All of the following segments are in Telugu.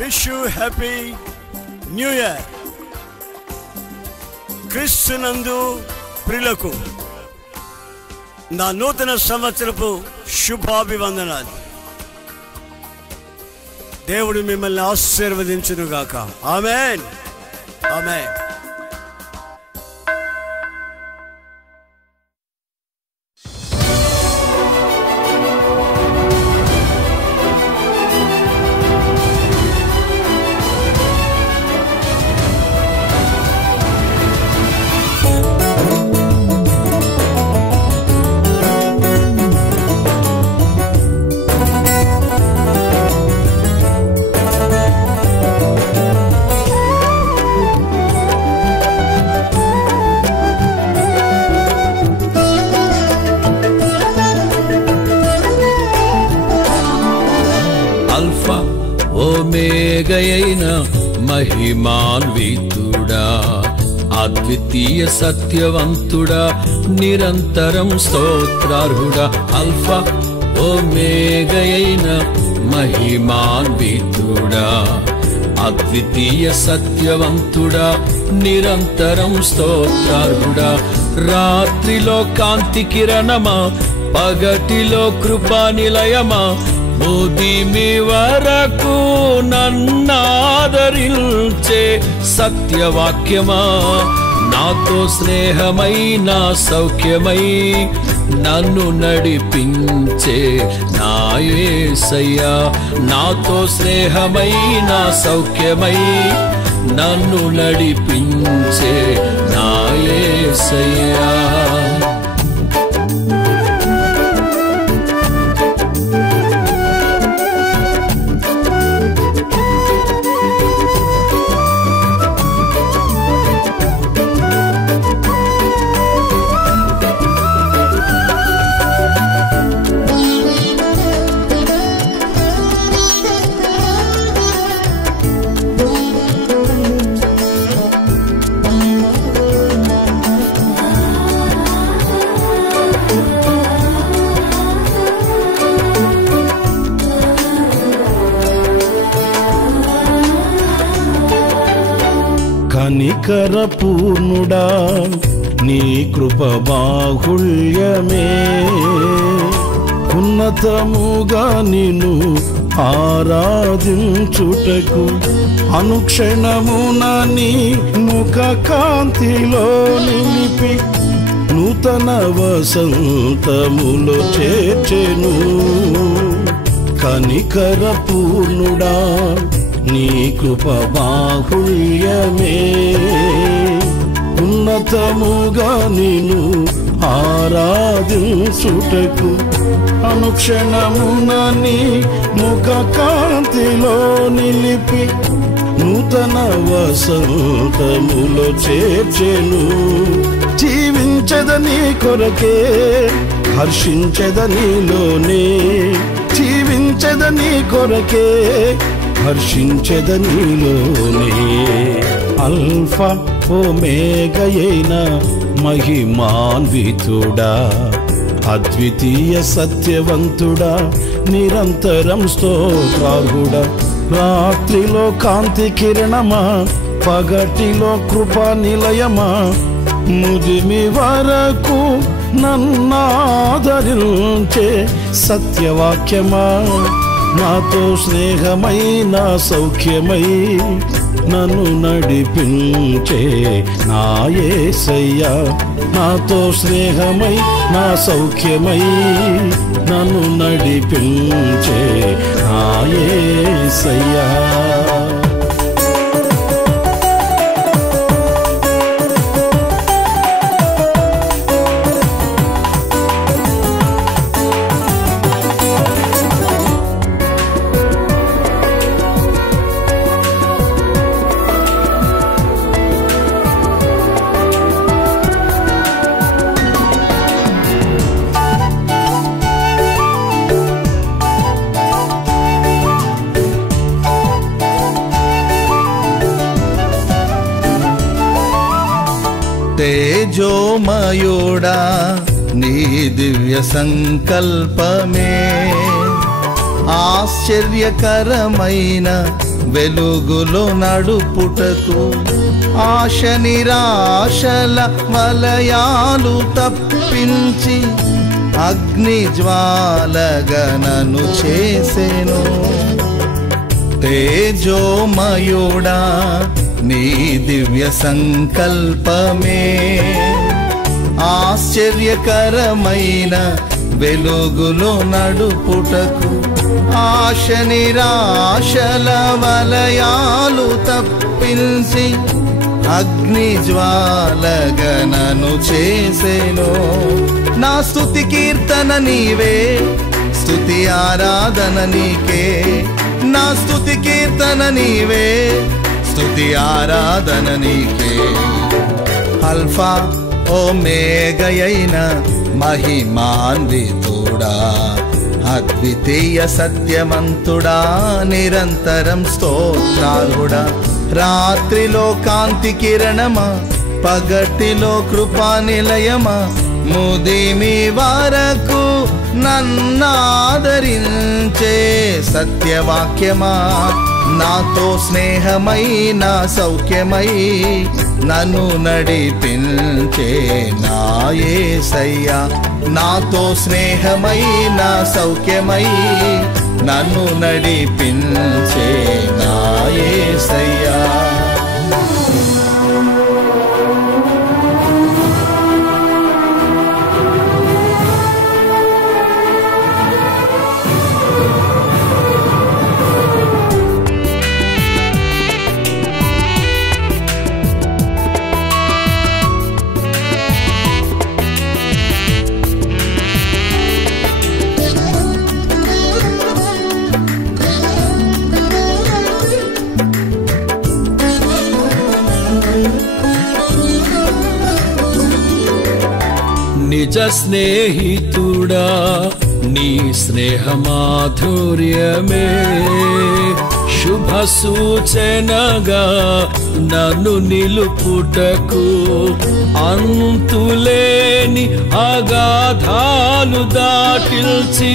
Wish you happy new year. క్రీస్తునందు ప్రియులకు నా నూతన సంవత్సరపు శుభాభివందనాలు. దేవుడు మిమ్మల్ని ఆశీర్వదించునుగాక. ఆమేన్, ఆమేన్. ఓమేగయైన మహిమాన్వితుడా, అద్వితీయ సత్యవంతుడా, నిరంతరం స్తోత్రార్హుడా. అల్ఫా ఓమేగయైన మహిమాన్వితుడా, అద్వితీయ సత్యవంతుడా, నిరంతరం స్తోత్రార్హుడా. రాత్రిలో కాంతి కిరణమా, పగటిలో కృపా నిలయమా, ఉదిమి వరకు నన్నాదరించే సత్యవాక్యమా, నాతో స్నేహమై నా సౌఖ్యమై నన్ను నడిపించే నా యేసయ్యా. నాతో స్నేహమై నా సౌఖ్యమై నన్ను నడిపించే నా యేసయ్యా. కనికర పూర్ణుడా, నీ కృప బాహుళ్యమే, ఉన్నతముగా నిన్ను ఆరాధించుటకు అనుక్షణమున నీ ముఖ కాంతిలో నిలిపి నూతన వసంతములో చేర్చెను. కనికర పూర్ణుడా, నీ కృప బాహుళ్యమే, ఉన్నతముగా నిన్ను ఆరాధించుటకు అనుక్షణమున నీ ముఖ కాంతిలో నిలిపి నూతన వసంతములో చేర్చెను. జీవించదని కొరకే హర్షించదనిలోనే, జీవించదని కొరకే హర్షించదనిలోనే. అల్ఫా ఓమేగయైన మహిమాన్వితుడా, అద్వితీయ సత్యవంతుడా, నిరంతరం స్తోత్రార్హుడా. రాత్రిలో కాంతి కిరణమా, పగటిలో కృపా నిలయమా, ముదిమి వరకు నన్నాదరించే సత్యవాక్యమా, నాతో స్నేహమై నా సౌఖ్యమై నన్ను నడిపించే నా యేసయ్యా. నాతో స్నేహమై నా సౌఖ్యమై నన్ను నడిపించే నా యేసయ్యా. తేజోమయోడా, నీ దివ్య సంకల్పమే ఆశ్చర్యకరమైన వెలుగులో నడుపుటకు ఆశ నిరాశల వలయాలు తప్పించి అగ్ని జ్వాలగా నన్ను చేసెను. తేజోమయుడా నీ దివ్య సంకల్పమే ఆశ్చర్యకరమైన వెలుగులో నడుపుటకు ఆశ నిరాశల వలయాలు తప్పించి అగ్ని జ్వాలగా నన్ను చేసెను. నా స్తుతి కీర్తన నీవే, స్తుతి ఆరాధన నీకే. నా స్తుతి కీర్తన నీవే, స్తుతి ఆరాధన నీకే. అల్ఫా ఓమేగయైన మహిమాన్వితుడా, అద్వితీయ సత్యవంతుడా, నిరంతరం స్తోత్రాలుడా. రాత్రిలో కాంతి కిరణమా, పగటిలో కృపా నిలయమా, ముదిమి వరకు నన్నాదరించే సత్యవాక్యమా, నాతో స్నేహమై నా సౌఖ్యమై నన్ను నడిపించే నా యేసయ్యా. నాతో స్నేహమై నా సౌఖ్యమై నన్ను నడిపించే నా యేసయ్యా. నిజ స్నేహితుడా నీ స్నేహ మాధుర్యమే శుభ సూచనగా నన్ను నిలుపుటకు అంతులేని అగాధాలు దాటిల్చి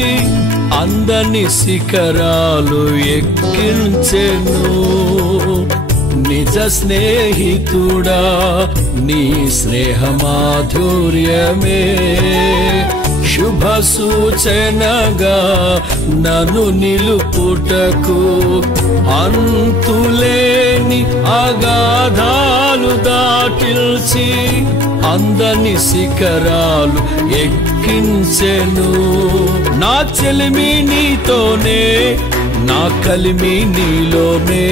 అందని శిఖరాలు ఎక్కించెను. నిజ స్నేహితుడా నీ స్నేహ మాధుర్యమే శుభ సూచనగా నన్ను నిలుపుటకు అంతులేని అగాధాలు దాటిల్చి అందని శిఖరాలు ఎక్కించెను. నా చెలిమి నీతోనే, నా కలిమి నీలోనే.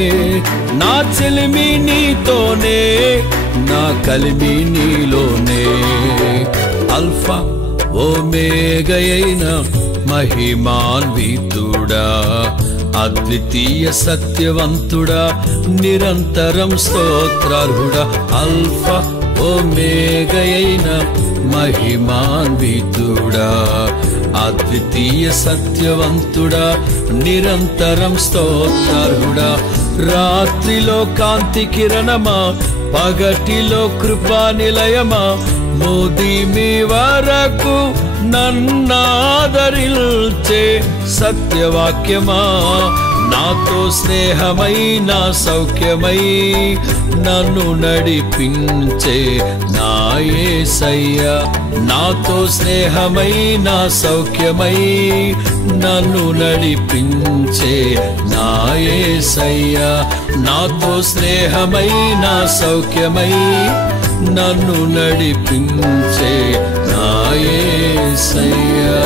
నా చెలిమి నీతోనే, నా కలిమి నీలోనే. అల్ఫా ఓమేగయైన మహిమాన్వితుడా, అద్వితీయ సత్యవంతుడా, నిరంతరం స్తోత్రార్హుడా. అల్ఫా ఓమేగయైన మహిమాన్వితుడా, అద్వితీయ సత్యవంతుడా, నిరంతరం స్తోత్రార్హుడా. రాత్రిలో కాంతి కిరణమా, పగటిలో కృపా నిలయమా, ముదిమి వరకు నన్నాదరించే సత్యవాక్యమా, నాతో స్నేహమై నా సౌఖ్యమై నన్ను నడిపించే నా యేసయ్యా. నాతో స్నేహమై నా సౌఖ్యమై నన్ను నడిపించే నా యేసయ్యా. నాతో స్నేహమై నా సౌఖ్యమై నన్ను నడిపించే నా యేసయ్యా.